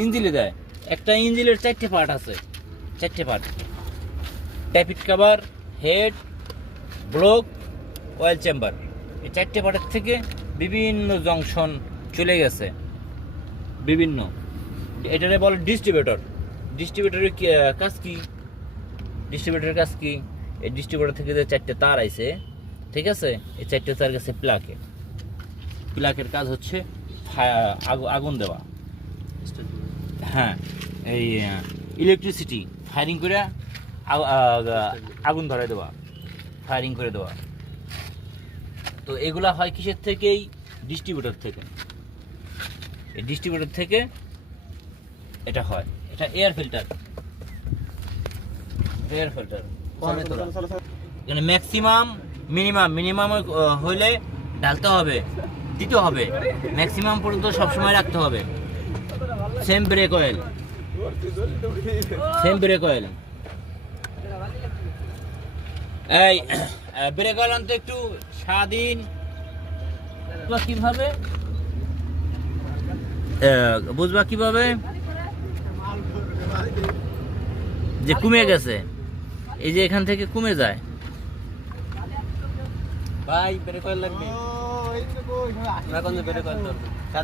ইঞ্জিলে দেয়। একটা ইঞ্জিলের 4টে পার্ট আছে, 4টে part: tappet cover, head, block, oil chamber. এই 4টে পার্টের থেকে বিভিন্ন জংশন চলে গেছে বিভিন্ন। এটারে বলে ডিস্ট্রিবিউটর। ডিস্ট্রিবিউটরের কাজ কি? ডিস্ট্রিবিউটরের কাজ কি? এই ডিস্ট্রিবিউটর থেকে যে 4টে তার আইছে, ঠিক আছে, এই 4টে তার গেছে প্লাকে। প্লাকের কাজ হচ্ছে আগুন দেওয়া। হ্যাঁ, এই ইলেকট্রিসিটি ফায়ারিং করে আগুন ধরাই দেওয়া, ফায়ারিং করে দেওয়া। তো এগুলা হয় কিসের থেকেই? ডিস্ট্রিবিউটর থেকে। এই ডিস্ট্রিবিউটর থেকে এটা হয়। এটা এয়ার ফিল্টার। এয়ার ফিল্টার এখানে ম্যাক্সিমাম মিনিমাম হইলে ঢালতে হবে, দিতে হবে। ম্যাক্সিমাম পর্যন্ত সবসময় রাখতে হবে। Same break oil, same break oil. এই ব্রেক অয়েল আনতে একটু স্বাধীন কিভাবে বুঝবা কিভাবে যে কমে গেছে? এই যে এখান থেকে কমে যায় ভাই ব্রেক অয়েল লাগবে।